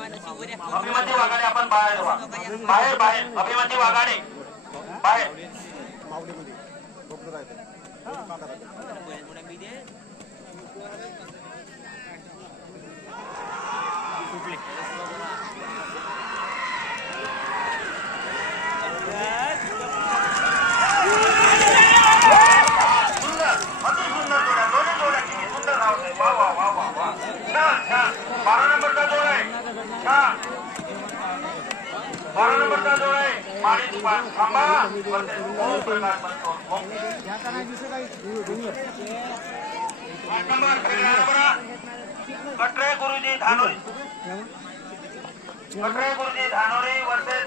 अभिमती वाघाडे आपण बाहेर व्हा. बाहेर बाहेर अभिमती वाघाडे बाहेर. बारा नंबरचा जोड आहे. 12 नंबरचा जोड आहे. माळी थांबा. कटरे गुरुजी धानोरी. कटरे गुरुजी धानोरी वर्सेस